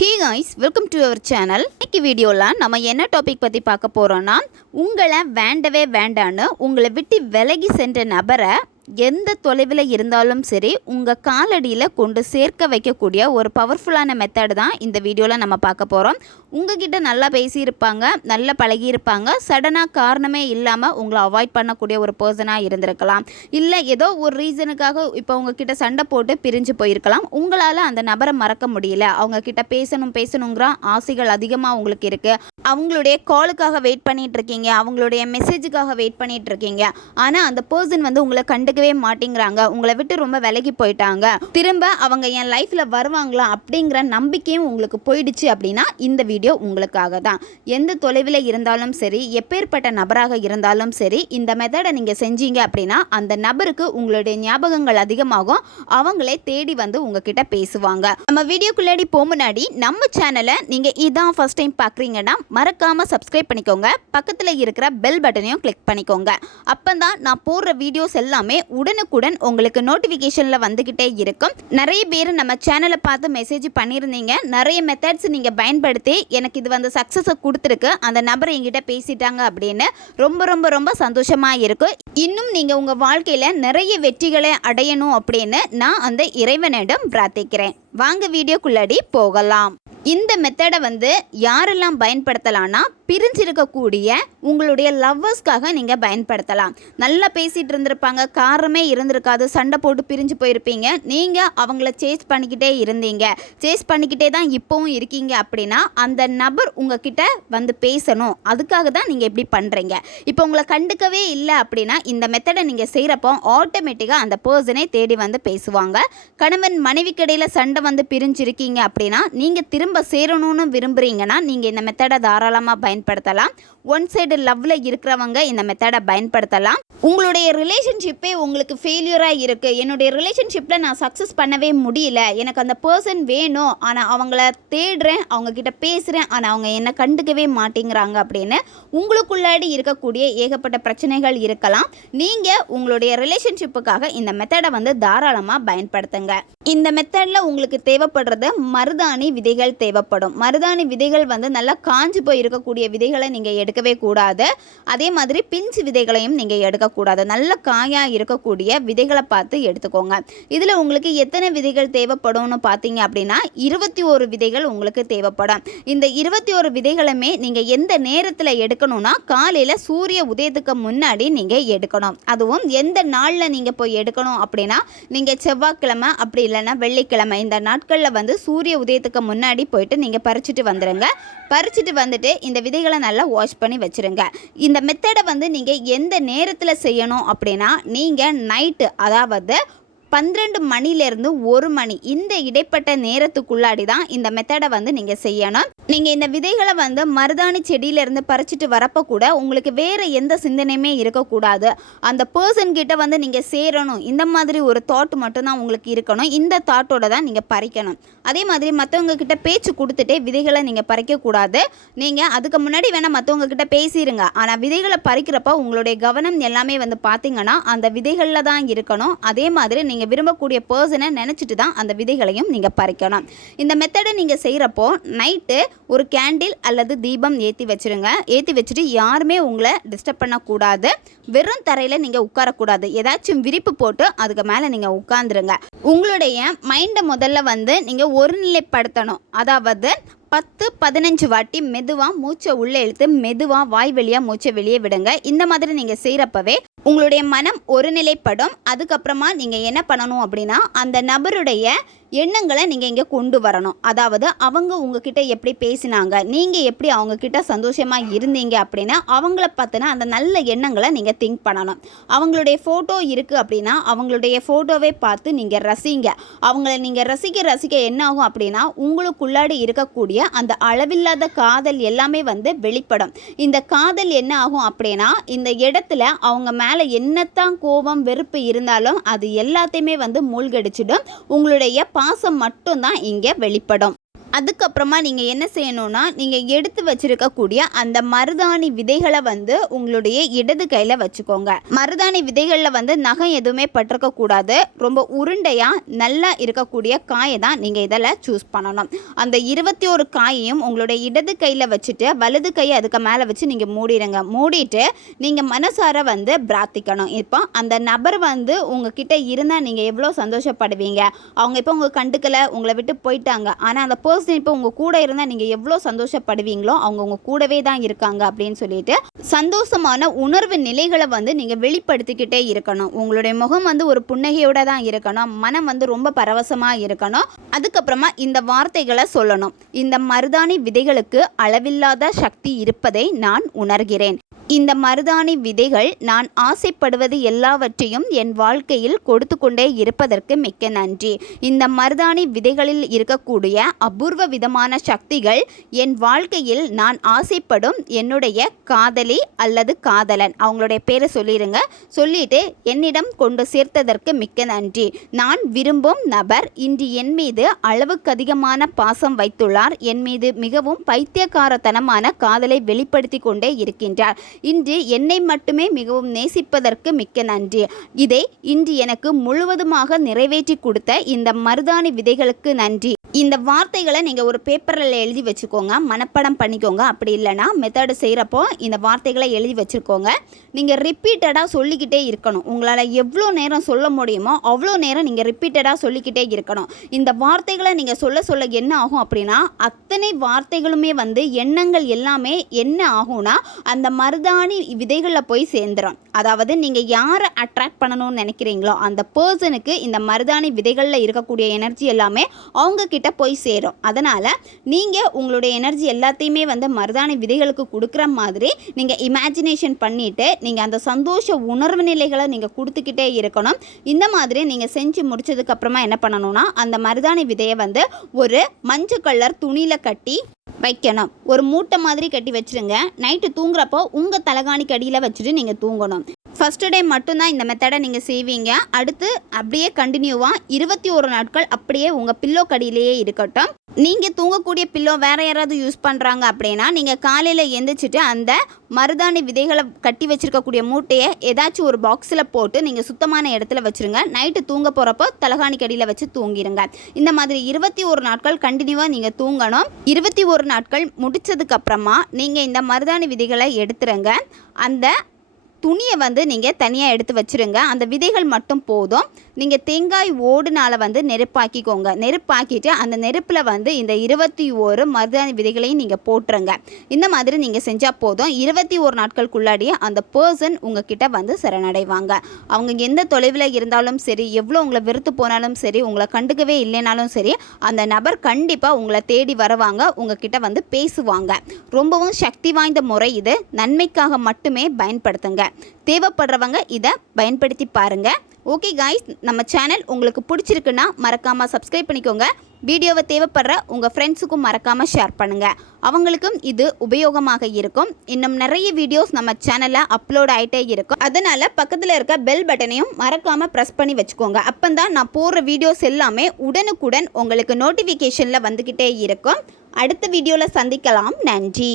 Hey guys, welcome to our channel. இன்னைக்கு வீடியோல நம்ம என்ன டாபிக் பத்தி பார்க்க போறோம்னா உங்களை வேண்டவே வேண்டான்னு உங்களை விட்டு விலகி சென்ற நபரை எந்த தொலைவில் இருந்தாலும் சரி உங்கள் காலடியில் கொண்டு சேர்க்க வைக்கக்கூடிய ஒரு பவர்ஃபுல்லான மெத்தட் தான் இந்த வீடியோவில் நம்ம பார்க்க போகிறோம். உங்ககிட்ட நல்லா பேசியிருப்பாங்க, நல்லா பழகியிருப்பாங்க, சடனாக காரணமே இல்லாமல் உங்களை அவாய்ட் பண்ணக்கூடிய ஒரு பர்சனாக இருந்திருக்கலாம். இல்லை ஏதோ ஒரு ரீசனுக்காக இப்போ உங்ககிட்ட சண்டை போட்டு பிரிஞ்சு போயிருக்கலாம். உங்களால் அந்த நபரை மறக்க முடியல. அவங்கக்கிட்ட பேசணுங்கிற ஆசைகள் அதிகமாக உங்களுக்கு இருக்குது. அவங்களுடைய காலுக்காக வெயிட் பண்ணிகிட்டு இருக்கீங்க, அவங்களுடைய மெசேஜுக்காக வெயிட் பண்ணிகிட்டு இருக்கீங்க. ஆனால் அந்த பர்சன் வந்து உங்களை கண்டுக்கவே மாட்டேங்கிறாங்க, உங்களை விட்டு ரொம்ப விலகி போயிட்டாங்க. திரும்ப அவங்க என் லைஃப்பில் வருவாங்களா அப்படிங்கிற நம்பிக்கையும் உங்களுக்கு போயிடுச்சு அப்படின்னா இந்த வீடியோ உங்களுக்காக தான். எந்த தொலைவில் இருந்தாலும் சரி, எப்பேற்பட்ட நபராக இருந்தாலும் சரி, இந்த மெத்தடை நீங்கள் செஞ்சீங்க அப்படின்னா அந்த நபருக்கு உங்களுடைய ஞாபகங்கள் அதிகமாகும். அவங்களே தேடி வந்து உங்ககிட்ட பேசுவாங்க. நம்ம வீடியோக்குள்ளாடி முன்னாடி நம்ம சேனலை நீங்கள் இதான் ஃபர்ஸ்ட் டைம் பார்க்குறீங்கன்னா மறக்காமல் சப்ஸ்கிரைப் பண்ணிக்கோங்க. பக்கத்தில் இருக்கிற பெல் பட்டனையும் கிளிக் பண்ணிக்கோங்க. அப்போ தான் நான் போடுற வீடியோஸ் எல்லாமே உடனுக்குடன் உங்களுக்கு நோட்டிஃபிகேஷனில் வந்துக்கிட்டே இருக்கும். நிறைய பேர் நம்ம சேனலை பார்த்து மெசேஜ் பண்ணியிருந்தீங்க. நிறைய மெத்தட்ஸ் நீங்கள் பயன்படுத்தி எனக்கு இது வந்து சக்ஸஸை கொடுத்துருக்கு, அந்த நபரை என்கிட்ட பேசிட்டாங்க அப்படின்னு ரொம்ப ரொம்ப ரொம்ப சந்தோஷமாக இருக்குது. இன்னும் நீங்கள் உங்கள் வாழ்க்கையில் நிறைய வெற்றிகளை அடையணும் அப்படின்னு நான் அந்த இறைவனிடம் பிரார்த்திக்கிறேன். வாங்க வீடியோக்குள்ளாடி போகலாம். இந்த மெத்தடை வந்து யாரெல்லாம் பயன்படுத்தலாம்னா பிரிஞ்சிருக்கக்கூடிய உங்களுடைய லவ்வர்ஸ்க்காக நீங்கள் பயன்படுத்தலாம். நல்லா பேசிகிட்டு இருந்திருப்பாங்க, காரணமே இருந்திருக்காது, சண்டை போட்டு பிரிஞ்சு போயிருப்பீங்க. நீங்கள் அவங்கள சேஸ் பண்ணிக்கிட்டே இருந்தீங்க, சேஸ் பண்ணிக்கிட்டே தான் இப்போவும் இருக்கீங்க அப்படின்னா அந்த நபர் உங்ககிட்ட வந்து பேசணும். அதுக்காக தான் நீங்கள் எப்படி பண்ணுறீங்க. இப்போ உங்களை கண்டுக்கவே இல்லை அப்படின்னா இந்த மெத்தடை நீங்கள் செய்கிறப்போ ஆட்டோமேட்டிக்காக அந்த பர்சனே தேடி வந்து பேசுவாங்க. கணவன் மனைவிக்கு இடையில் சண்டை வந்து பிரிஞ்சிருக்கீங்க அப்படின்னா நீங்கள் திரும்ப சேரணும்னு விரும்புகிறீங்கன்னா நீங்கள் இந்த மெத்தடை தாராளமாக பயன்படுத்தலாம். ஒன் சைடு லவ்ல இருக்கிறவங்க இந்த மெத்தடை பயன்படுத்தலாம். உங்களுடைய ரிலேஷன்ஷிப்பே உங்களுக்கு ஃபெயிலியராக இருக்குது, என்னுடைய ரிலேஷன்ஷிப்பில் நான் சக்ஸஸ் பண்ணவே முடியல, எனக்கு அந்த பர்சன் வேணும், ஆனால் அவங்கள தேடுறேன், அவங்கக்கிட்ட பேசுகிறேன், ஆனால் அவங்க என்னை கண்டுக்கவே மாட்டேங்கிறாங்க அப்படின்னு உங்களுக்குள்ளாடி இருக்கக்கூடிய ஏகப்பட்ட பிரச்சனைகள் இருக்கலாம். நீங்கள் உங்களுடைய ரிலேஷன்ஷிப்புக்காக இந்த மெத்தடை வந்து தாராளமாக பயன்படுத்துங்க. இந்த மெத்தடில் உங்களுக்கு தேவைப்படுறது மருதாணி விதைகள் தேவைப்படும். மருதாணி விதைகள் வந்து நல்லா காஞ்சி போய் இருக்கக்கூடிய விதைகளை நீங்கள் எடுக்கவே கூடாது. அதே மாதிரி பிஞ்சு விதைகளையும் நீங்கள் எடுக்கக்கூடாது. நல்ல காயாக இருக்கக்கூடிய விதைகளை பார்த்து எடுத்துக்கோங்க. இதில் உங்களுக்கு எத்தனை விதைகள் தேவைப்படும்னு பார்த்தீங்க அப்படின்னா 21 விதைகள் உங்களுக்கு தேவைப்படும். இந்த 21 விதைகளுமே நீங்கள் எந்த நேரத்தில் எடுக்கணும்னா காலையில் சூரிய உதயத்துக்கு முன்னாடி நீங்கள் எடுக்கணும். அதுவும் எந்த நாளில் நீங்கள் போய் எடுக்கணும் அப்படின்னா நீங்கள் செவ்வாய்க்கிழமை அப்படி இல்லைன்னா வெள்ளிக்கிழமை இந்த நாட்களில் வந்து சூரிய உதயத்துக்கு முன்னாடி போயிட்டு நீங்கள் பறிச்சுட்டு வந்துடுங்க. பறிச்சுட்டு வந்துட்டு இந்த விதைகளை நல்லா வாஷ் பண்ணி வச்சுருங்க. இந்த மெத்தடை வந்து நீங்கள் எந்த நேரத்தில் செய்யணும் அப்படின்னா நீங்கள் நைட்டு, அதாவது 12 மணிலேருந்து 1 மணி இந்த இடைப்பட்ட நேரத்துக்குள்ளாடி தான் இந்த மெத்தடை வந்து நீங்கள் செய்யணும். நீங்கள் இந்த விதைகளை வந்து மருதாணி செடியிலேருந்து பறிச்சுட்டு வரப்போ கூட உங்களுக்கு வேறு எந்த சிந்தனையுமே இருக்கக்கூடாது. அந்த பர்சன் கிட்ட வந்து நீங்கள் சேரணும், இந்த மாதிரி ஒரு தாட் மட்டும்தான் உங்களுக்கு இருக்கணும். இந்த தாட்டோட தான் நீங்கள் பறிக்கணும். அதே மாதிரி மற்றவங்க கிட்ட பேச்சு கொடுத்துட்டே விதைகளை நீங்கள் பறிக்கக்கூடாது. நீங்கள் அதுக்கு முன்னாடி வேணால் மற்றவங்க கிட்ட பேசிடுங்க, ஆனால் விதைகளை பறிக்கிறப்போ உங்களுடைய கவனம் எல்லாமே வந்து பார்த்தீங்கன்னா அந்த விதைகளில் தான் இருக்கணும். அதே மாதிரி நீங்கள் விரும்பக்கூடிய பர்சனை நினச்சிட்டு தான் அந்த விதைகளையும் நீங்கள் பறிக்கணும். இந்த மெத்தடை நீங்கள் செய்கிறப்போ நைட்டு ஒரு கேண்டில் அல்லது தீபம் ஏற்றி வச்சுருங்க. ஏற்றி வச்சுட்டு யாருமே உங்களை டிஸ்டர்ப் பண்ணக்கூடாது. வெறும் தரையில் நீங்கள் உட்காரக்கூடாது. ஏதாச்சும் விரிப்பு போட்டு அதுக்கு மேலே நீங்கள் உட்காந்துருங்க. உங்களுடைய மைண்டை முதல்ல வந்து நீங்கள் ஒருநிலைப்படுத்தணும். அதாவது 10-15 வாட்டி மெதுவாக மூச்சை உள்ளே இழுத்து மெதுவாக வாய் வழியாக மூச்சை வெளியே விடுங்க. இந்த மாதிரி நீங்கள் செய்கிறப்பவே உங்களுடைய மனம் ஒருநிலைப்படும். அதுக்கப்புறமா நீங்கள் என்ன பண்ணணும் அப்படின்னா அந்த நபருடைய எண்ணங்களை நீங்கள் இங்கே கொண்டு வரணும். அதாவது அவங்க உங்ககிட்ட எப்படி பேசினாங்க, நீங்கள் எப்படி அவங்கக்கிட்ட சந்தோஷமாக இருந்தீங்க அப்படின்னா அவங்கள பார்த்தினா அந்த நல்ல எண்ணங்களை நீங்கள் திங்க் பண்ணணும். அவங்களுடைய ஃபோட்டோ இருக்குது அப்படின்னா அவங்களுடைய ஃபோட்டோவை பார்த்து நீங்கள் ரசிங்க. அவங்கள நீங்கள் ரசிக்க என்ன ஆகும் அப்படின்னா உங்களுக்குள்ளாடி இருக்கக்கூடிய அந்த அளவில்லாத காதல் எல்லாமே வந்து வெளிப்படும். இந்த காதல் என்ன ஆகும் அப்படின்னா இந்த இடத்துல அவங்க மேலே என்னத்தான் கோபம் வெறுப்பு இருந்தாலும் அது எல்லாத்தையுமே வந்து மூழ்கடிச்சிடும். உங்களுடைய பாசம் மட்டும்தான் இங்கே வெளிப்படும். அதுக்கப்புறமா நீங்கள் என்ன செய்யணும்னா, நீங்கள் எடுத்து வச்சிருக்கக்கூடிய அந்த மருதாணி விதைகளை வந்து உங்களுடைய இடது கையில் வச்சுக்கோங்க. மருதாணி விதைகளில் வந்து நகம் எதுவுமே பட்டிருக்கக்கூடாது. ரொம்ப உருண்டையாக நல்லா இருக்கக்கூடிய காயை தான் நீங்கள் இதில் சூஸ் பண்ணணும். அந்த 21 காயையும் உங்களுடைய இடது கையில் வச்சுட்டு வலது கையை அதுக்கு மேலே வச்சு நீங்கள் மூடிடுங்க. மூடிட்டு நீங்கள் மனசார வந்து பிரார்த்திக்கணும். இப்போ அந்த நபர் வந்து உங்ககிட்ட இருந்தால் நீங்கள் எவ்வளோ சந்தோஷப்படுவீங்க. அவங்க இப்போ உங்கள் கண்டுக்கலை, உங்களை விட்டு போயிட்டாங்க. ஆனால் அந்த பர்சன் இப்போ உங்கள் கூட இருந்தால் நீங்கள் எவ்வளோ சந்தோஷப்படுவீங்களோ அவங்க உங்கள் கூடவே தான் இருக்காங்க அப்படின்னு சொல்லிட்டு சந்தோஷமான உணர்வு நிலைகளை வந்து நீங்கள் வெளிப்படுத்திக்கிட்டே இருக்கணும். உங்களுடைய முகம் வந்து ஒரு புன்னகையோட தான் இருக்கணும். மனம் வந்து ரொம்ப பரவசமாக இருக்கணும். அதுக்கப்புறமா இந்த வார்த்தைகளை சொல்லணும். இந்த மருதாணி விதைகளுக்கு அளவில்லாத சக்தி இருப்பதை நான் உணர்கிறேன். இந்த மருதாணி விதைகள் நான் ஆசைப்படுவது எல்லாவற்றையும் என் வாழ்க்கையில் கொடுத்து கொண்டே இருப்பதற்கு மிக்க நன்றி. இந்த மருதாணி விதைகளில் இருக்கக்கூடிய அபூர்வ விதமான சக்திகள் என் வாழ்க்கையில் நான் ஆசைப்படும் என்னுடைய காதலி அல்லது காதலன், அவங்களுடைய பேரை சொல்லிடுங்க, சொல்லிட்டு என்னிடம் கொண்டு சேர்த்ததற்கு மிக்க நன்றி. நான் விரும்பும் நபர் இன்று என் மீது அளவுக்கு அதிகமான பாசம் வைத்துள்ளார். என் மீது மிகவும் பைத்தியக்காரத்தனமான காதலை வெளிப்படுத்தி கொண்டே இருக்கின்றார். இன்று என்னை மட்டுமே மிகவும் நேசிப்பதற்கு மிக்க நன்றி. இதை இன்று எனக்கு முழுவதுமாக நிறைவேற்றி கொடுத்த இந்த மருதாணி விதைகளுக்கு நன்றி. இந்த வார்த்தைகளை நீங்கள் ஒரு பேப்பரில் எழுதி வச்சுக்கோங்க, மனப்பாடம் பண்ணிக்கோங்க. அப்படி இல்லைனா மெத்தடு செய்கிறப்போ இந்த வார்த்தைகளை எழுதி வச்சுருக்கோங்க. நீங்கள் ரிப்பீட்டடாக சொல்லிக்கிட்டே இருக்கணும். உங்களால் எவ்வளோ நேரம் சொல்ல முடியுமோ அவ்வளோ நேரம் நீங்கள் ரிப்பீட்டடாக சொல்லிக்கிட்டே இருக்கணும். இந்த வார்த்தைகளை நீங்கள் சொல்ல சொல்ல என்ன ஆகும் அப்படின்னா, அத்தனை வார்த்தைகளுமே வந்து எண்ணங்கள் எல்லாமே என்ன ஆகும்னா அந்த மருதாணி விதைகளில் போய் சேர்ந்துடும். அதாவது நீங்கள் யாரை அட்ராக்ட் பண்ணணும்னு நினைக்கிறீங்களோ அந்த பர்சனுக்கு இந்த மருதாணி விதைகளில் இருக்கக்கூடிய எனர்ஜி எல்லாமே அவங்க கிட்ட போய் சேரும். அதனால் நீங்கள் உங்களுடைய எனர்ஜி எல்லாத்தையுமே வந்து மருதாணி விதைகளுக்கு கொடுக்குற மாதிரி நீங்கள் இமேஜினேஷன் பண்ணிவிட்டு நீங்கள் அந்த சந்தோஷ உணர்வு நிலைகளை நீங்கள் கொடுத்துக்கிட்டே இருக்கணும். இந்த மாதிரி நீங்கள் செஞ்சு முடிச்சதுக்கப்புறமா என்ன பண்ணணும்னா, அந்த மருதாணி விதையை வந்து ஒரு மஞ்சள் கலர் துணியில் கட்டி வைக்கணும். ஒரு மூட்டை மாதிரி கட்டி வச்சுருங்க. நைட்டு தூங்குறப்போ உங்கள் தலகாணிக்கு அடியில் வச்சுட்டு நீங்கள் தூங்கணும். ஃபஸ்ட்டு டே மட்டும்தான் இந்த மெத்தடை நீங்கள் செய்வீங்க. அடுத்து அப்படியே கண்டினியூவாக 21 நாட்கள் அப்படியே உங்கள் பில்லோ கடியிலேயே இருக்கட்டும். நீங்கள் தூங்கக்கூடிய பில்லோ வேறு யாராவது யூஸ் பண்ணுறாங்க அப்படின்னா நீங்கள் காலையில் எந்திரிச்சிட்டு அந்த மருதாணி விதைகளை கட்டி வச்சுருக்கக்கூடிய மூட்டையை ஏதாச்சும் ஒரு பாக்ஸில் போட்டு நீங்கள் சுத்தமான இடத்துல வச்சுருங்க. நைட்டு தூங்க போகிறப்போ தலகாணிக்கு அடியில் வச்சு தூங்கிடுங்க. இந்த மாதிரி 21 நாட்கள் கண்டினியூவாக நீங்கள் தூங்கணும். 21 நாட்கள் முடித்ததுக்கப்புறமா நீங்கள் இந்த மருதாணி விதைகளை எடுத்துருங்க. அந்த துணியை வந்து நீங்கள் தனியாக எடுத்து வச்சுருங்க. அந்த விதைகள் மட்டும் போதும். நீங்கள் தேங்காய் ஓடுனால் வந்து நெருப்பாக்கிக்கோங்க. நெருப்பாக்கிட்டு அந்த நெருப்பில் வந்து இந்த 21 மருதாணி விதைகளையும் நீங்கள் போட்டுருங்க. இந்த மாதிரி நீங்கள் செஞ்சால் போதும். 21 நாட்களுக்குள்ளாடியே அந்த பர்சன் உங்ககிட்ட வந்து சரணடைவாங்க. அவங்க எந்த தொலைவில் இருந்தாலும் சரி, எவ்வளோ உங்களை வெறுத்து போனாலும் சரி, உங்களை கண்டுக்கவே இல்லைனாலும் சரி, அந்த நபர் கண்டிப்பாக உங்களை தேடி வருவாங்க, உங்ககிட்ட வந்து பேசுவாங்க. ரொம்பவும் சக்தி வாய்ந்த முறை இது. நன்மைக்காக மட்டுமே பயன்படுத்துங்க. தேவைப்படுறவங்க இதை பயன்படுத்தி பாருங்க. ஓகே காய்ஸ், நம்ம சேனல் உங்களுக்கு பிடிச்சிருக்குன்னா மறக்காமல் சப்ஸ்கிரைப் பண்ணிக்கோங்க. வீடியோவை தேவைப்படுற உங்கள் ஃப்ரெண்ட்ஸுக்கும் மறக்காமல் ஷேர் பண்ணுங்கள். அவங்களுக்கும் இது உபயோகமாக இருக்கும். இன்னும் நிறைய வீடியோஸ் நம்ம சேனலில் அப்லோட் ஆகிட்டே இருக்கும். அதனால் பக்கத்தில் இருக்க பெல் பட்டனையும் மறக்காமல் ப்ரெஸ் பண்ணி வச்சுக்கோங்க. அப்போ தான் நான் போடுற வீடியோஸ் எல்லாமே உடனுக்குடன் உங்களுக்கு நோட்டிஃபிகேஷனில் வந்துக்கிட்டே இருக்கும். அடுத்த வீடியோவில் சந்திக்கலாம். நன்றி.